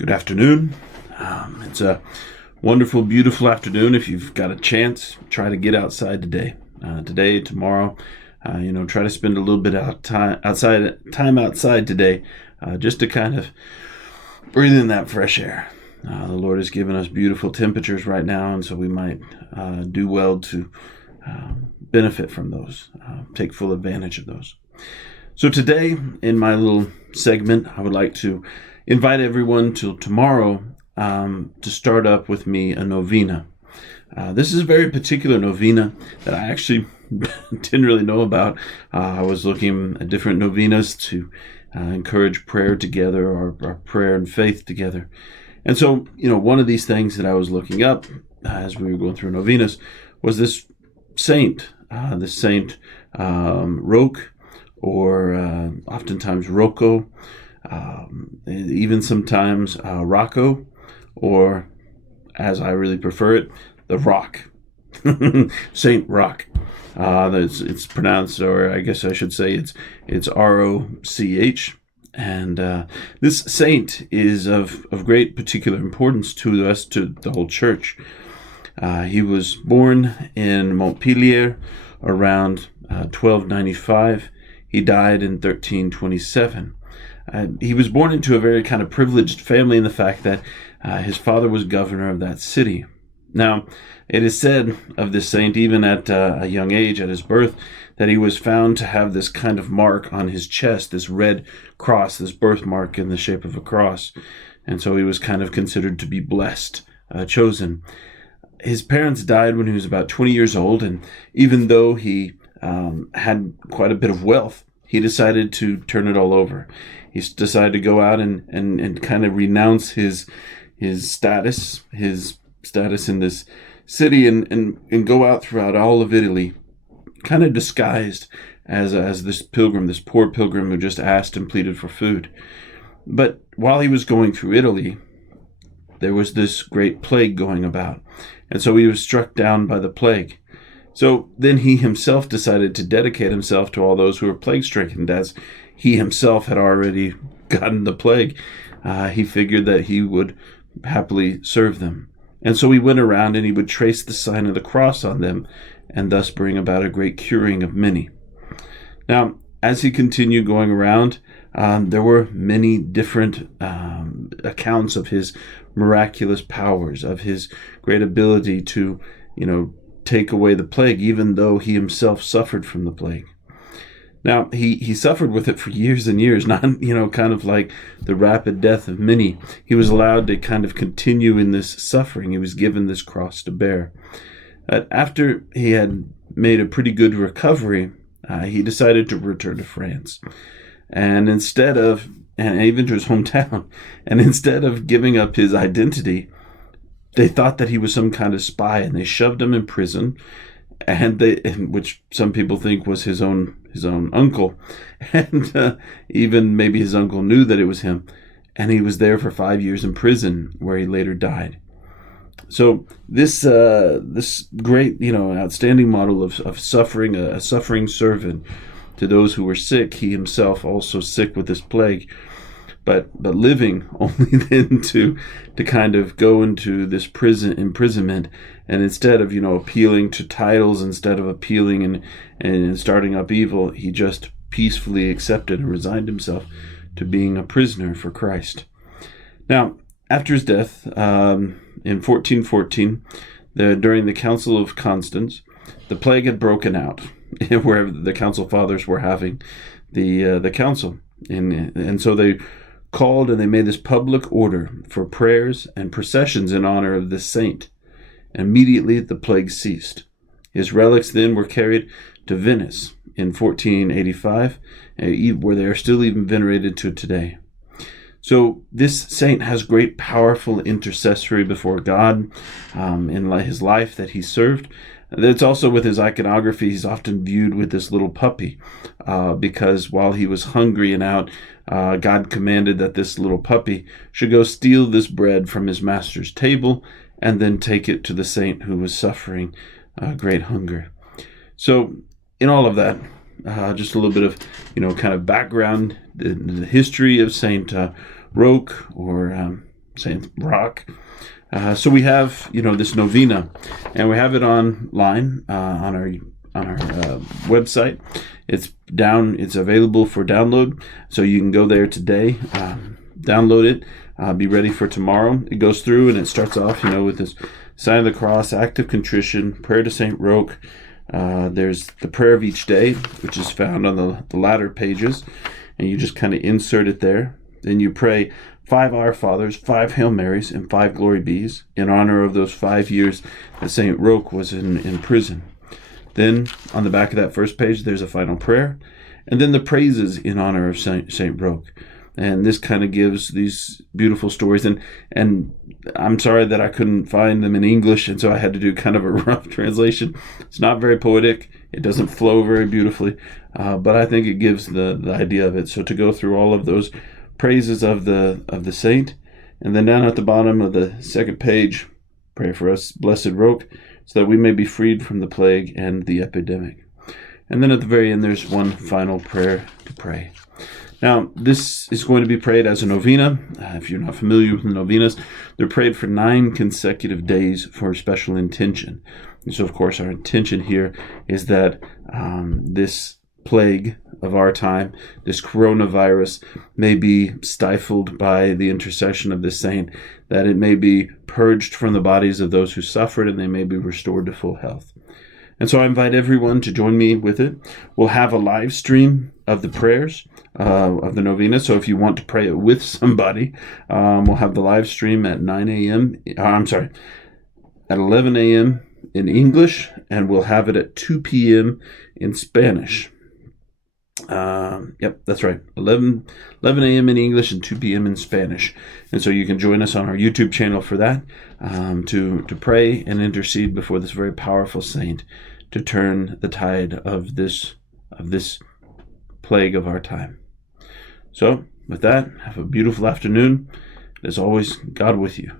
Good afternoon. It's a wonderful, beautiful afternoon. If you've got a chance, try to get outside today. Today, tomorrow, try to spend a little bit of time outside today, just to kind of breathe in that fresh air. The Lord has given us beautiful temperatures right now, and so we might do well to benefit from those, take full advantage of those. So today, in my little segment, I would like to invite everyone till tomorrow to start up with me a novena. This is a very particular novena that I actually didn't really know about. I was looking at different novenas to encourage prayer together or prayer and faith together. And so, one of these things that I was looking up as we were going through novenas was this saint, Saint Roch, or oftentimes Rocco, even sometimes Rocco, or as I really prefer it, the Rock, St Roch. It's pronounced, or I guess I should say it's R-O-C-H. And this saint is of great particular importance to us, to the whole church. He was born in Montpellier around 1295. He died in 1327. He was born into a very kind of privileged family in the fact that his father was governor of that city. Now, it is said of this saint, even at a young age, at his birth, that he was found to have this kind of mark on his chest, this red cross, this birthmark in the shape of a cross. And so he was kind of considered to be blessed, chosen. His parents died when he was about 20 years old, and even though he had quite a bit of wealth, he decided to turn it all over. He decided to go out and kind of renounce his status in this city and go out throughout all of Italy, kind of disguised as this pilgrim, this poor pilgrim who just asked and pleaded for food. But while he was going through Italy, there was this great plague going about, and so he was struck down by the plague. So then he himself decided to dedicate himself to all those who were plague-stricken, as he himself had already gotten the plague. He figured that he would happily serve them. And so he went around and he would trace the sign of the cross on them and thus bring about a great curing of many. Now, as he continued going around, there were many different accounts of his miraculous powers, of his great ability to, take away the plague, even though he himself suffered from the plague. Now, he suffered with it for years and years, not, kind of like the rapid death of many. He was allowed to kind of continue in this suffering. He was given this cross to bear. After he had made a pretty good recovery, he decided to return to France. And even to his hometown, and instead of giving up his identity, they thought that he was some kind of spy, and they shoved him in prison, which some people think was his own uncle, and even maybe his uncle knew that it was him, and he was there for 5 years in prison, where he later died. So this great, outstanding model of suffering, a suffering servant to those who were sick, he himself also sick with this plague, but living only then to kind of go into this imprisonment, and instead of appealing to titles, instead of appealing and starting up evil, he just peacefully accepted and resigned himself to being a prisoner for Christ. Now, after his death, in 1414, during the Council of Constance, the plague had broken out wherever the council fathers were having the council, and so they called and they made this public order for prayers and processions in honor of this saint. And immediately the plague ceased. His relics then were carried to Venice in 1485, where they are still even venerated to today. So this saint has great powerful intercessory before God in his life that he served. It's also with his iconography, he's often viewed with this little puppy because while he was hungry and out, God commanded that this little puppy should go steal this bread from his master's table and then take it to the saint who was suffering great hunger. So in all of that, just a little bit of, kind of background, the history of Saint Roch, or St Roch. So we have, this novena, and we have it online on our website. It's available for download, so you can go there today, download it, be ready for tomorrow. It goes through and it starts off, with this sign of the cross, act of contrition, prayer to Saint Roch. There's the prayer of each day, which is found on the latter pages, and you just kind of insert it there. Then you pray 5 Our Fathers, 5 Hail Marys, and 5 Glory Bees in honor of those 5 years that St. Roch was in prison. Then on the back of that first page, there's a final prayer, and then the praises in honor of St. Roch. And this kind of gives these beautiful stories. And I'm sorry that I couldn't find them in English, and so I had to do kind of a rough translation. It's not very poetic. It doesn't flow very beautifully, but I think it gives the idea of it. So to go through all of those praises of the saint, and then down at the bottom of the second page, pray for us, blessed Roch, so that we may be freed from the plague and the epidemic. And then at the very end, there's one final prayer to pray. Now, this is going to be prayed as a novena. If you're not familiar with the novenas, they're prayed for 9 consecutive days for a special intention. And so, of course, our intention here is that this plague of our time, this coronavirus, may be stifled by the intercession of this saint, that it may be purged from the bodies of those who suffered, and they may be restored to full health. And so I invite everyone to join me with it. We'll have a live stream of the prayers of the novena. So if you want to pray it with somebody, we'll have the live stream at 11 a.m. in English, and we'll have it at 2 p.m. in Spanish. Yep, that's right. 11 a.m. in English and 2 p.m. in Spanish. And so you can join us on our YouTube channel for that, to pray and intercede before this very powerful saint to turn the tide of this plague of our time. So with that, have a beautiful afternoon. As always, God with you.